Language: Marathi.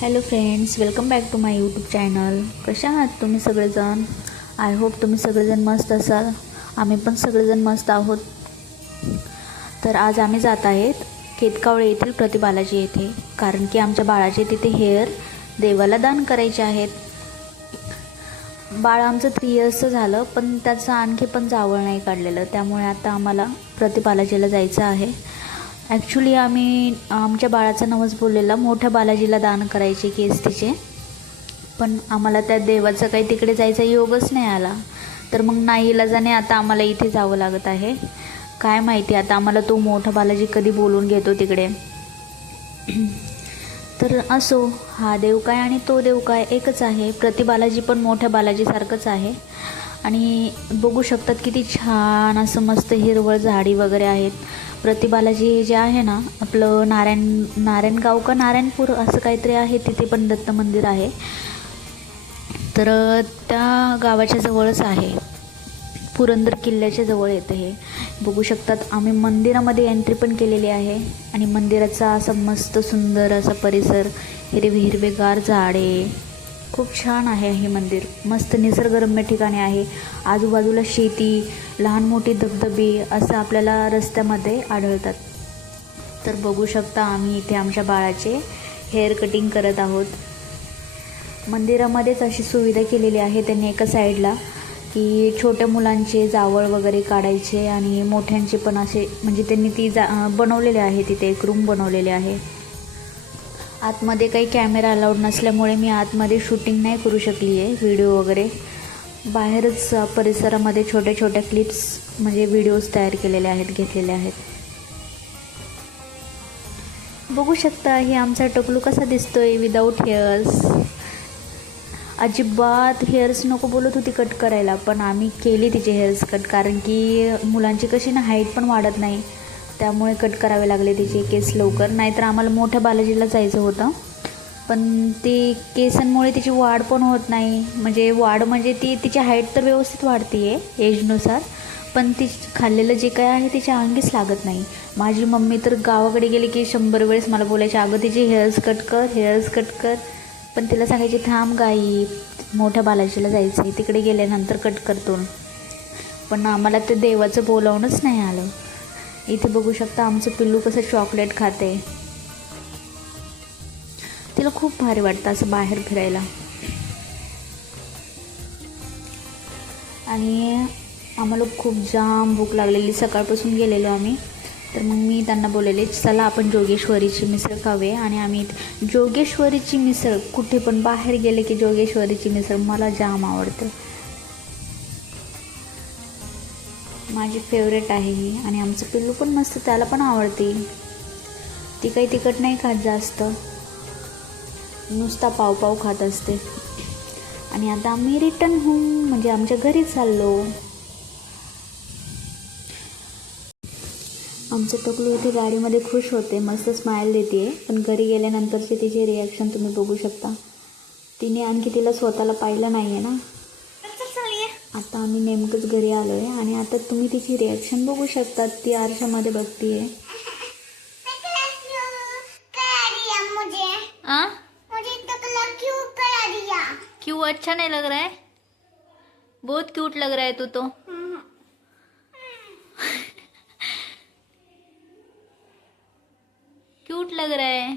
Hello friends, welcome back to my YouTube channel. कशा आहात तुम्ही सगळेजण? आय होप तुम्ही सगळेजण मस्त असाल. आम्ही पण सगळेजण मस्त आहोत. तर आज आम्ही जात आहेत केतकावळे येथील प्रतिबालाजी येथे, कारण की आमच्या बाळाचे तिथे हेअर देवाला दान करायचे आहेत. बाळ आमचं 3 इयर्सचं झालं, पण त्याचं आणखी पण जावळ नाही काढलेलं, त्यामुळे आता आम्हाला प्रतिबालाजीला जायचं आहे. ॲक्च्युली आम्ही आमच्या बाळाचा नवस बोललेला मोठ्या बालाजीला दान करायचे केस तिचे, पण आम्हाला त्या देवाचं काही तिकडे जायचा योगच नाही आला. तर मग नाईलाजाने आता आम्हाला इथे जावं लागत आहे. काय माहिती आता आम्हाला तो मोठा बालाजी कधी बोलून घेतो तिकडे. तर असो, हा देव काय आणि तो देव काय एकच आहे. प्रतिबालाजी पण मोठ्या बालाजीसारखंच आहे. आणि बघू शकतात किती छान असं मस्त हिरवळ झाडी वगैरे आहेत. प्रतिबालाजी जे आहे ना, आपलं नारायणगाव का नारायणपूर असं काहीतरी आहे, तिथे पण दत्त मंदिर आहे. तर त्या गावाच्या जवळच आहे, पुरंदर किल्ल्याच्या जवळ येतं हे. बघू शकतात आम्ही मंदिरामध्ये एंट्री पण केलेली आहे. आणि मंदिराचा असा मस्त सुंदर असा परिसर, हिरवेगार झाडे, खूप छान आहे हे मंदिर. मस्त निसर्गरम्य ठिकाणी आहे. आजूबाजूला शेती, लहान मोठी धबधबे असं आपल्याला रस्त्यामध्ये आढळतात. तर बघू शकता आम्ही इथे आमच्या बाळाचे हेअर कटिंग करत आहोत. मंदिरामध्येच अशी सुविधा केलेली आहे त्यांनी एका साईडला, की छोट्या मुलांचे जावळ वगैरे काढायचे आणि मोठ्यांचे पण असे, म्हणजे त्यांनी ती बनवलेले आहे. तिथे एक रूम बनवलेले आहे. आतमध्ये काही कॅमेरा अलाउड नसल्यामुळे मी आतमध्ये शूटिंग नाही करू शकली आहे, व्हिडिओ वगैरे. बाहेरच परिसरामध्ये छोट्या छोट्या क्लिप्स म्हणजे व्हिडिओज तयार केलेले आहेत, घेतलेले आहेत. बघू शकता हे आमचा टकलू कसा दिसतोय विदाऊट हेअर्स. अजिबात हेअर्स नको बोलत होती कट करायला, पण आम्ही केली तिचे हेअर्स कट, कारण की मुलांची कशी ना हाईट पण वाढत नाही, त्यामुळे कट करावे लागले तिचे केस लवकर. नाहीतर आम्हाला मोठ्या बालाजीला जायचं होतं, पण ते केसांमुळे तिची वाढ पण होत नाही. म्हणजे ती तिची हाईट तर व्यवस्थित वाढते आहे एजनुसार, पण ती खाल्लेलं जे काय आहे तिच्या अंगीच लागत नाही. माझी मम्मी तर गावाकडे गेली की 100 वेळेस मला बोलायची, अगं तिची हेअर्स कट कर. पण तिला सांगायची, थांब गाई, मोठ्या बालाजीला जायचं आहे, तिकडे गेल्यानंतर कट करतो. पण आम्हाला ते देवाचं बोलावूनच नाही आलं. इथे बघू शकता आमचं पिल्लू कसं चॉकलेट खाते. तिला खूप भारी वाटतं असं बाहेर फिरायला. आणि आम्हाला खूप जाम भूक लागलेली, सकाळपासून गेलेलो आम्ही. तर मग मी त्यांना बोललेले, चला आपण जोगेश्वरीची मिसळ खावे. आणि आम्ही जोगेश्वरीची मिसळ, कुठे पण बाहेर गेले की जोगेश्वरीची मिसळ मला जाम आवडते, माझी फेवरेट आहे ही. आणि आमचं पिल्लू पण मस्त, त्याला पण आवडते. ती काही तिखट नाही खात जास्त, नुसता पाव खात असते. आणि आता आम्ही रिटर्न होऊन म्हणजे आमच्या घरी चाललो. आमचं टकलू इथे गाडीमध्ये खुश होते, मस्त स्माईल देते. पण घरी गेल्यानंतरचे तिचे रिॲक्शन तुम्ही बघू शकता. तिने आणखी तिला स्वतःला पाहिलं नाही आहे ना. आता आम्ही नेमकंच घरी आलो आहे आणि आता तुम्ही तिची रिॲक्शन बघू शकता. ती आरशामध्ये बघते आहे. क्यों अच्छा नहीं लग रहा है? बहुत क्यूट लग रहा है तू तो. क्यूट लग रहा है.